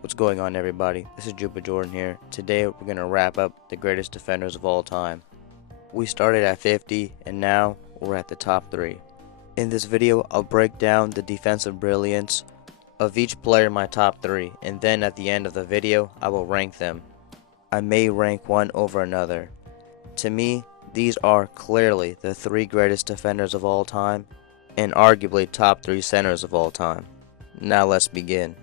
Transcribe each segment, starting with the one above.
What's going on, everybody? This is Juba Jordan here. Today we're going to wrap up the greatest defenders of all time. We started at 50 and now we're at the top 3. In this video I'll break down the defensive brilliance of each player in my top 3, and then at the end of the video I will rank them. I may rank one over another. To me, these are clearly the 3 greatest defenders of all time and arguably top 3 centers of all time. Now let's begin.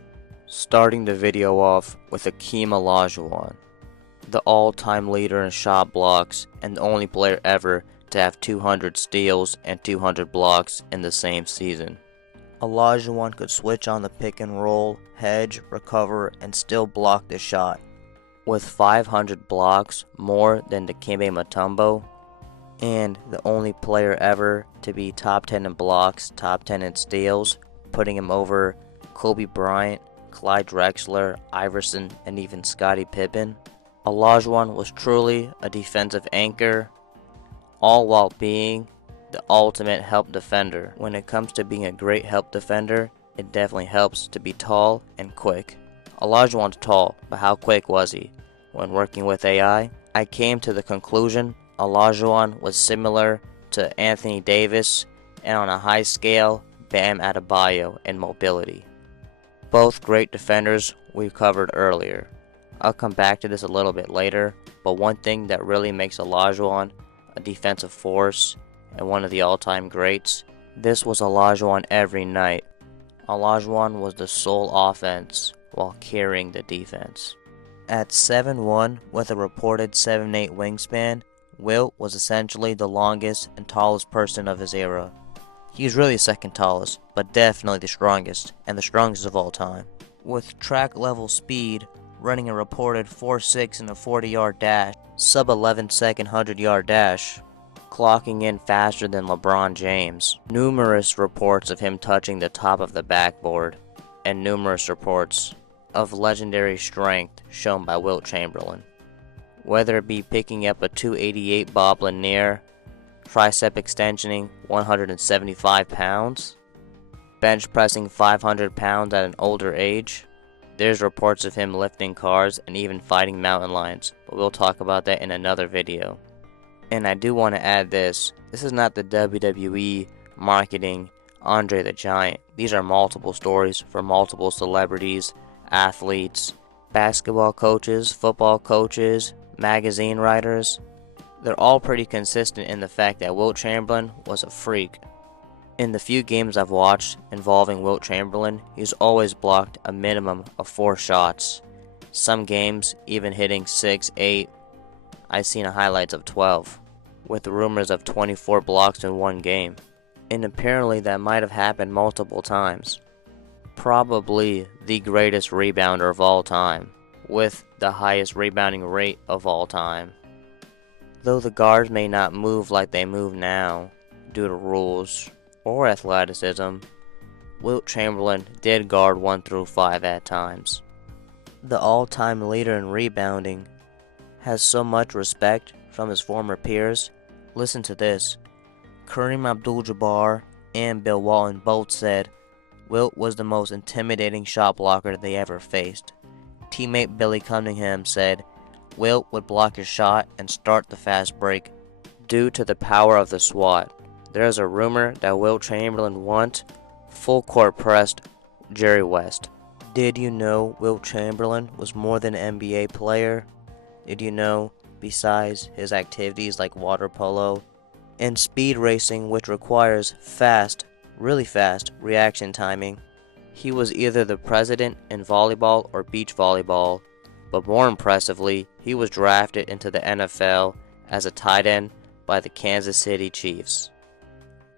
Starting the video off with Hakeem Olajuwon, the all-time leader in shot blocks and the only player ever to have 200 steals and 200 blocks in the same season. Olajuwon could switch on the pick and roll, hedge, recover, and still block the shot. With 500 blocks, more than Dikembe Mutombo, and the only player ever to be top 10 in blocks, top 10 in steals, putting him over Kobe Bryant, Clyde Drexler, Iverson, and even Scottie Pippen. Olajuwon was truly a defensive anchor, all while being the ultimate help defender. When it comes to being a great help defender, it definitely helps to be tall and quick. Olajuwon's tall, but how quick was he? When working with AI, I came to the conclusion Olajuwon was similar to Anthony Davis, and on a high scale, Bam Adebayo in mobility. Both great defenders we covered earlier. I'll come back to this a little bit later, but one thing that really makes Olajuwon a defensive force and one of the all-time greats, this was Olajuwon every night. Olajuwon was the sole offense while carrying the defense. At 7'1" with a reported 7'8" wingspan, Wilt was essentially the longest and tallest person of his era. He's really second tallest, but definitely the strongest, and the strongest of all time. With track level speed, running a reported 4.6 in a 40-yard dash, sub 11 second 100-yard dash, clocking in faster than LeBron James. Numerous reports of him touching the top of the backboard, and numerous reports of legendary strength shown by Wilt Chamberlain. Whether it be picking up a 288 Bob Lanier, tricep extensioning 175 pounds, bench pressing 500 pounds at an older age. There's reports of him lifting cars and even fighting mountain lions, but we'll talk about that in another video. And I do want to add this is not the WWE marketing Andre the Giant. These are multiple stories for multiple celebrities, athletes, basketball coaches, football coaches, magazine writers. They're all pretty consistent in the fact that Wilt Chamberlain was a freak. In the few games I've watched involving Wilt Chamberlain, he's always blocked a minimum of 4 shots. Some games even hitting 6, 8. I've seen highlights of 12, with rumors of 24 blocks in one game. And apparently that might have happened multiple times. Probably the greatest rebounder of all time, with the highest rebounding rate of all time. Though the guards may not move like they move now, due to rules or athleticism, Wilt Chamberlain did guard 1 through 5 at times. The all-time leader in rebounding has so much respect from his former peers. Listen to this. Kareem Abdul-Jabbar and Bill Walton both said Wilt was the most intimidating shot blocker they ever faced. Teammate Billy Cunningham said Wilt would block his shot and start the fast break due to the power of the SWAT. There is a rumor that Wilt Chamberlain once full court pressed Jerry West. Did you know Wilt Chamberlain was more than an NBA player? Did you know, besides his activities like water polo and speed racing, which requires fast, really fast reaction timing, he was either the president in volleyball or beach volleyball? But more impressively, he was drafted into the NFL as a tight end by the Kansas City Chiefs.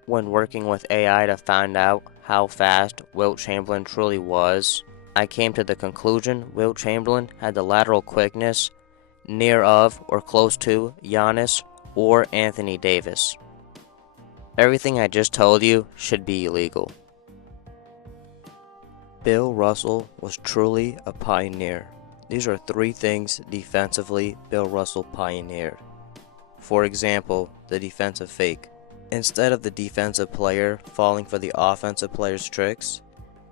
When working with AI to find out how fast Wilt Chamberlain truly was, I came to the conclusion Wilt Chamberlain had the lateral quickness near of or close to Giannis or Anthony Davis. Everything I just told you should be illegal. Bill Russell was truly a pioneer. These are 3 things defensively Bill Russell pioneered. For example, the defensive fake. Instead of the defensive player falling for the offensive player's tricks,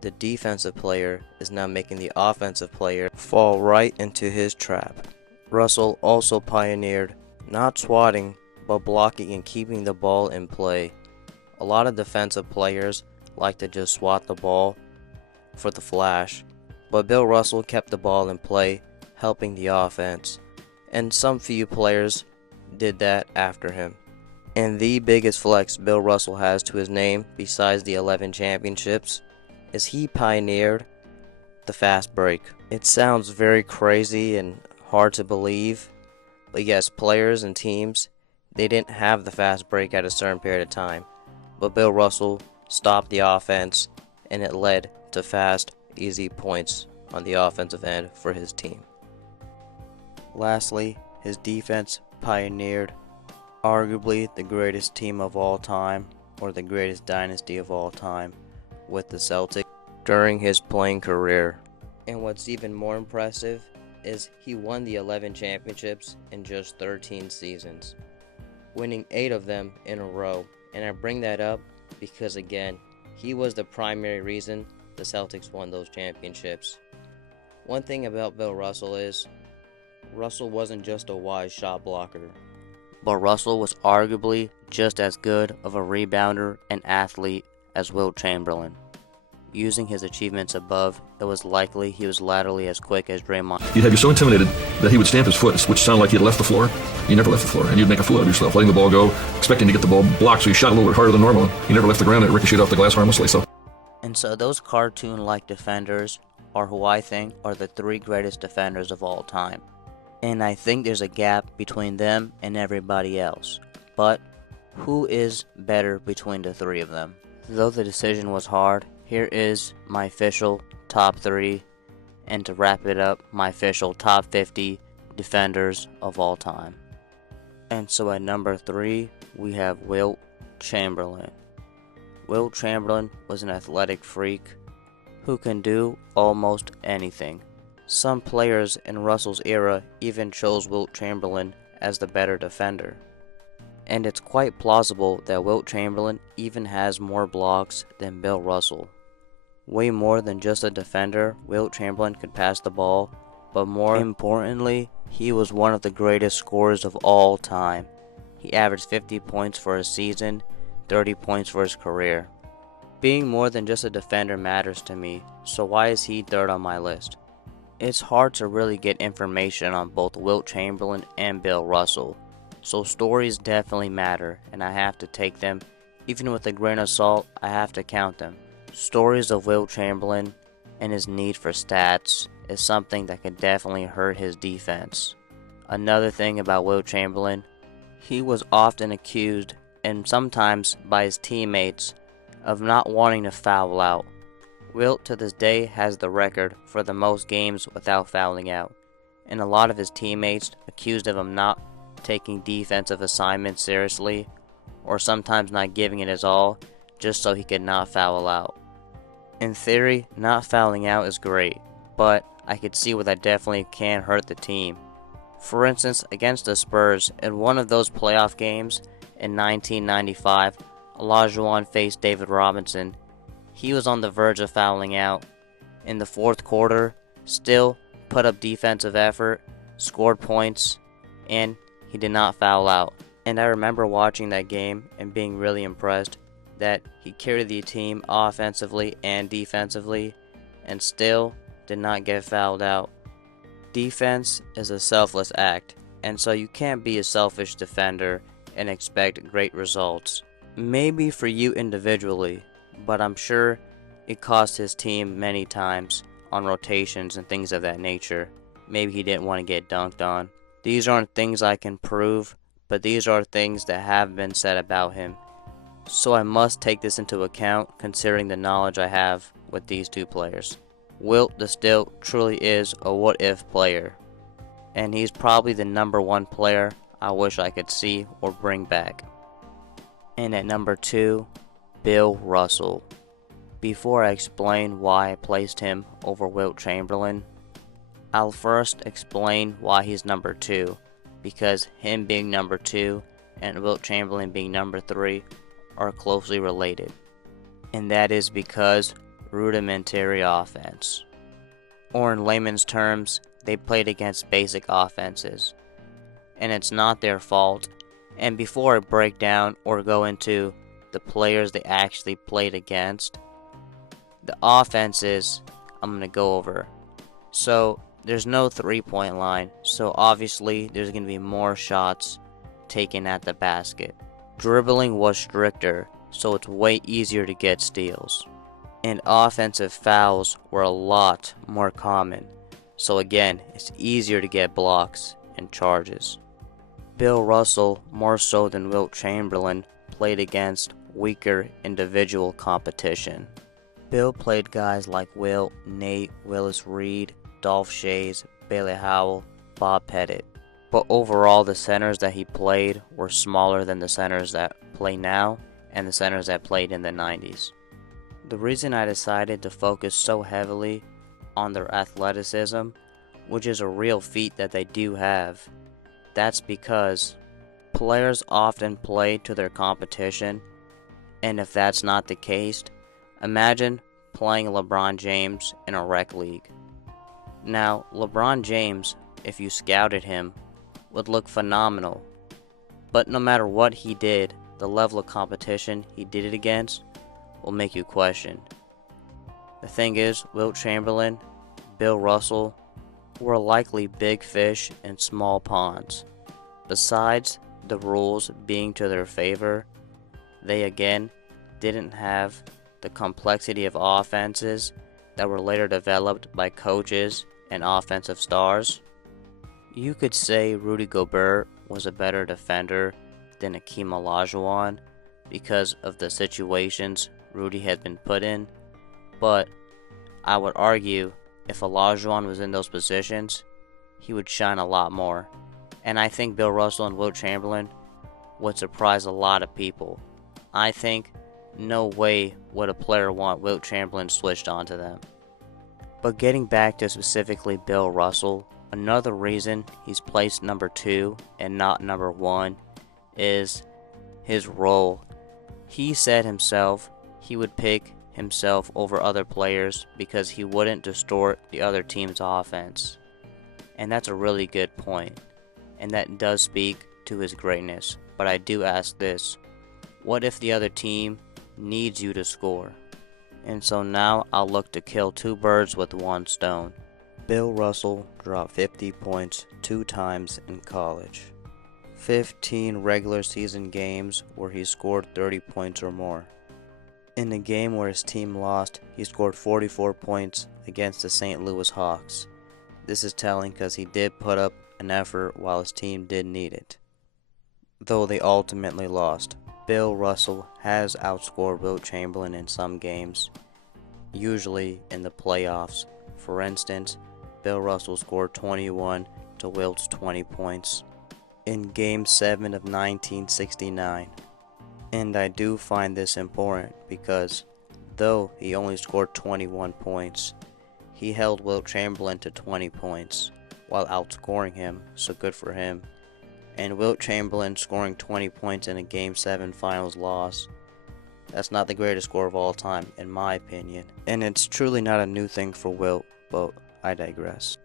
the defensive player is now making the offensive player fall right into his trap. Russell also pioneered not swatting, but blocking and keeping the ball in play. A lot of defensive players like to just swat the ball for the flash, but Bill Russell kept the ball in play, helping the offense, and some few players did that after him. And the biggest flex Bill Russell has to his name, besides the 11 championships, is he pioneered the fast break. It sounds very crazy and hard to believe, but yes, players and teams, they didn't have the fast break at a certain period of time, but Bill Russell stopped the offense, and it led to fast, easy points on the offensive end for his team. Lastly, his defense pioneered arguably the greatest team of all time, or the greatest dynasty of all time, with the Celtics during his playing career. And what's even more impressive is he won the 11 championships in just 13 seasons, winning 8 of them in a row. And I bring that up because, again, he was the primary reason the Celtics won those championships. One thing about Bill Russell is, Russell wasn't just a wise shot blocker, but Russell was arguably just as good of a rebounder and athlete as Wilt Chamberlain. Using his achievements above, it was likely he was laterally as quick as Draymond. You'd have you so intimidated that he would stamp his foot, which sounded like he had left the floor. You never left the floor, and you'd make a fool of yourself, letting the ball go, expecting to get the ball blocked, so you shot a little bit harder than normal. You never left the ground, and it ricocheted off the glass harmlessly. And so those cartoon-like defenders are who I think are the 3 greatest defenders of all time. And I think there's a gap between them and everybody else. But who is better between the 3 of them? Though the decision was hard, here is my official top 3, and to wrap it up, my official top 50 defenders of all time. And so at number 3, we have Wilt Chamberlain. Wilt Chamberlain was an athletic freak who can do almost anything. Some players in Russell's era even chose Wilt Chamberlain as the better defender. And it's quite plausible that Wilt Chamberlain even has more blocks than Bill Russell. Way more than just a defender, Wilt Chamberlain could pass the ball, but more importantly, he was one of the greatest scorers of all time. He averaged 50 points for a season, 30 points for his career. Being more than just a defender matters to me, so why is he 3rd on my list? It's hard to really get information on both Wilt Chamberlain and Bill Russell, so stories definitely matter, and I have to take them. Even with a grain of salt, I have to count them. Stories of Wilt Chamberlain and his need for stats is something that could definitely hurt his defense. Another thing about Wilt Chamberlain, he was often accused, and sometimes by his teammates, of not wanting to foul out. Wilt to this day has the record for the most games without fouling out, and a lot of his teammates accused of him not taking defensive assignments seriously, or sometimes not giving it his all just so he could not foul out. In theory, not fouling out is great, but I could see where that definitely can hurt the team. For instance, against the Spurs, in one of those playoff games in 1995, Olajuwon faced David Robinson. He was on the verge of fouling out. In the 4th quarter, still put up defensive effort, scored points, and he did not foul out. And I remember watching that game and being really impressed that he carried the team offensively and defensively and still did not get fouled out. Defense is a selfless act, and so you can't be a selfish defender and expect great results. Maybe for you individually, but I'm sure it cost his team many times on rotations and things of that nature. Maybe he didn't want to get dunked on. These aren't things I can prove, but these are things that have been said about him. So I must take this into account considering the knowledge I have with these 2 players. Wilt the Stilt truly is a what-if player, and he's probably the number 1 player I wish I could see or bring back. And at number 2, Bill Russell. Before I explain why I placed him over Wilt Chamberlain, I'll first explain why he's number 2, because him being number 2 and Wilt Chamberlain being number 3 are closely related. And that is because rudimentary offense. Or in layman's terms, they played against basic offenses. And it's not their fault. And before I break down or go into the players they actually played against, the offenses I'm going to go over. So there's no three-point line, so obviously there's going to be more shots taken at the basket. Dribbling was stricter, so it's way easier to get steals. And offensive fouls were a lot more common, so again, it's easier to get blocks and charges. Bill Russell, more so than Wilt Chamberlain, played against weaker individual competition. Bill played guys like Wilt, Nate, Willis Reed, Dolph Schayes, Bailey Howell, Bob Pettit. But overall, the centers that he played were smaller than the centers that play now and the centers that played in the 90s. The reason I decided to focus so heavily on their athleticism, which is a real feat that they do have, that's because players often play to their competition, and if that's not the case, imagine playing LeBron James in a rec league. Now, LeBron James, if you scouted him, would look phenomenal, but no matter what he did, the level of competition he did it against will make you question. The thing is, Wilt Chamberlain, Bill Russell were likely big fish in small ponds. Besides the rules being to their favor, they again didn't have the complexity of offenses that were later developed by coaches and offensive stars. You could say Rudy Gobert was a better defender than Hakeem Olajuwon because of the situations Rudy had been put in, but I would argue if Olajuwon was in those positions, he would shine a lot more. And I think Bill Russell and Wilt Chamberlain would surprise a lot of people. I think no way would a player want Wilt Chamberlain switched onto them. But getting back to specifically Bill Russell, another reason he's placed number 2 and not number 1 is his role. He said himself he would pick himself over other players because he wouldn't distort the other team's offense. And that's a really good point. And that does speak to his greatness. But I do ask this, what if the other team needs you to score? And so now I'll look to kill 2 birds with 1 stone. Bill Russell dropped 50 points 2 times in college. 15 regular season games where he scored 30 points or more. In the game where his team lost, he scored 44 points against the St. Louis Hawks. This is telling because he did put up an effort while his team did need it. Though they ultimately lost, Bill Russell has outscored Wilt Chamberlain in some games, usually in the playoffs. For instance, Bill Russell scored 21 to Wilt's 20 points in Game 7 of 1969. And I do find this important because though he only scored 21 points, he held Wilt Chamberlain to 20 points while outscoring him, so good for him. And Wilt Chamberlain scoring 20 points in a Game 7 finals loss, that's not the greatest score of all time, in my opinion. And it's truly not a new thing for Wilt, but I digress.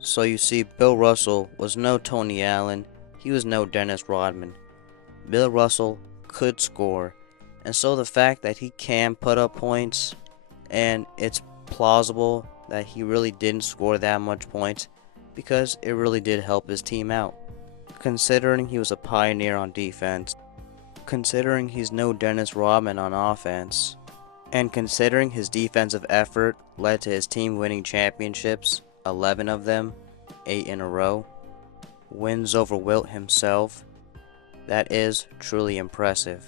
So you see, Bill Russell was no Tony Allen, he was no Dennis Rodman. Bill Russell could score, and so the fact that he can put up points, and it's plausible that he really didn't score that much points because it really did help his team out. Considering he was a pioneer on defense, considering he's no Dennis Rodman on offense, and considering his defensive effort led to his team winning championships, 11 of them, 8 in a row, wins over Wilt himself, that is truly impressive,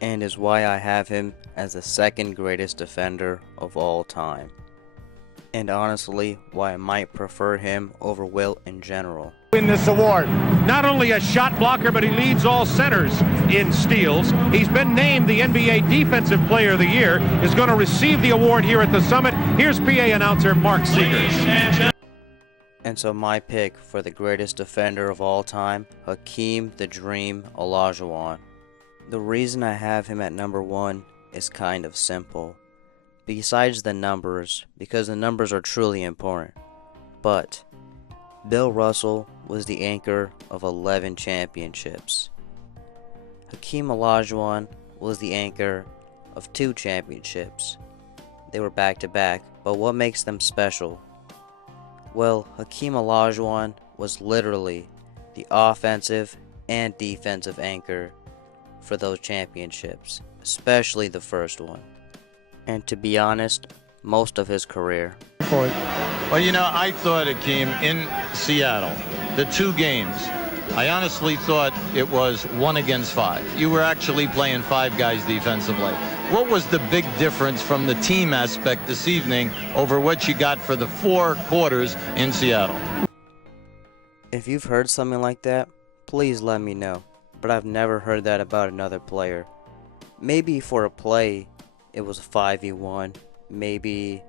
and is why I have him as the second greatest defender of all time. And honestly, why I might prefer him over Wilt in general. Win this award. Not only a shot blocker, but he leads all centers in steals. He's been named the NBA Defensive Player of the Year, is going to receive the award here at the Summit. Here's PA announcer Mark Seegers. And so my pick for the greatest defender of all time, Hakeem the Dream Olajuwon. The reason I have him at number 1 is kind of simple. besides the numbers, because the numbers are truly important, but Bill Russell was the anchor of 11 championships. Hakeem Olajuwon was the anchor of 2 championships. They were back-to-back, but what makes them special? Well, Hakeem Olajuwon was literally the offensive and defensive anchor for those championships, especially the first one. And to be honest, most of his career. Well, you know, I thought Hakeem in Seattle, the 2 games, I honestly thought it was 1 against 5. You were actually playing 5 guys defensively. What was the big difference from the team aspect this evening over what you got for the 4 quarters in Seattle? If you've heard something like that, please let me know. But I've never heard that about another player. Maybe for a play, it was a 5v1. Maybe...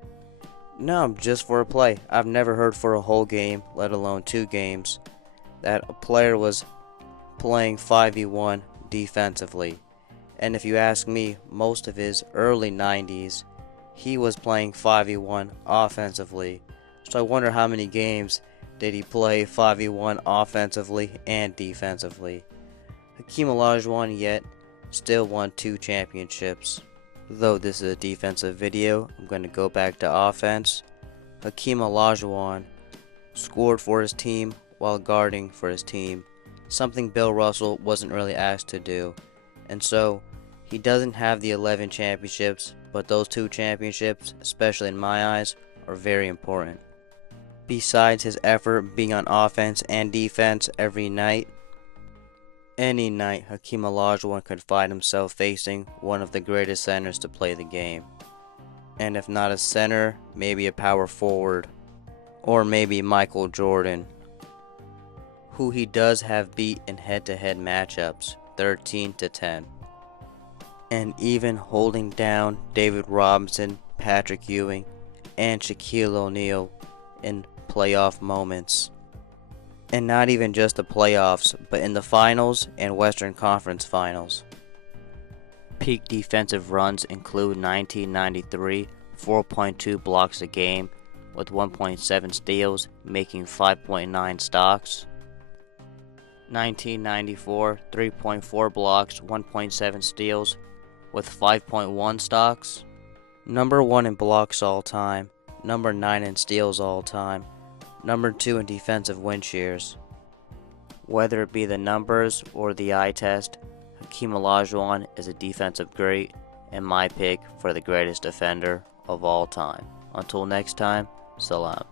No, just for a play. I've never heard for a whole game, let alone 2 games, that a player was playing 5v1 defensively. And if you ask me, most of his early 90s, he was playing 5v1 offensively. So I wonder how many games did he play 5v1 offensively and defensively. Hakeem Olajuwon yet still won 2 championships. Though this is a defensive video, I'm going to go back to offense. Hakeem Olajuwon scored for his team while guarding for his team, something Bill Russell wasn't really asked to do. And so, he doesn't have the 11 championships, but those 2 championships, especially in my eyes, are very important. Besides his effort being on offense and defense every night, any night Hakeem Olajuwon could find himself facing one of the greatest centers to play the game. And if not a center, maybe a power forward, or maybe Michael Jordan, who he does have beat in head-to-head matchups, 13-10. And even holding down David Robinson, Patrick Ewing, and Shaquille O'Neal in playoff moments. And not even just the playoffs, but in the finals and Western Conference finals. Peak defensive runs include 1993, 4.2 blocks a game, with 1.7 steals, making 5.9 stocks. 1994, 3.4 blocks, 1.7 steals, with 5.1 stocks. Number 1 in blocks all time, number 9 in steals all time, number 2 in defensive win shares. Whether it be the numbers or the eye test, Hakeem Olajuwon is a defensive great and my pick for the greatest defender of all time. Until next time, salam.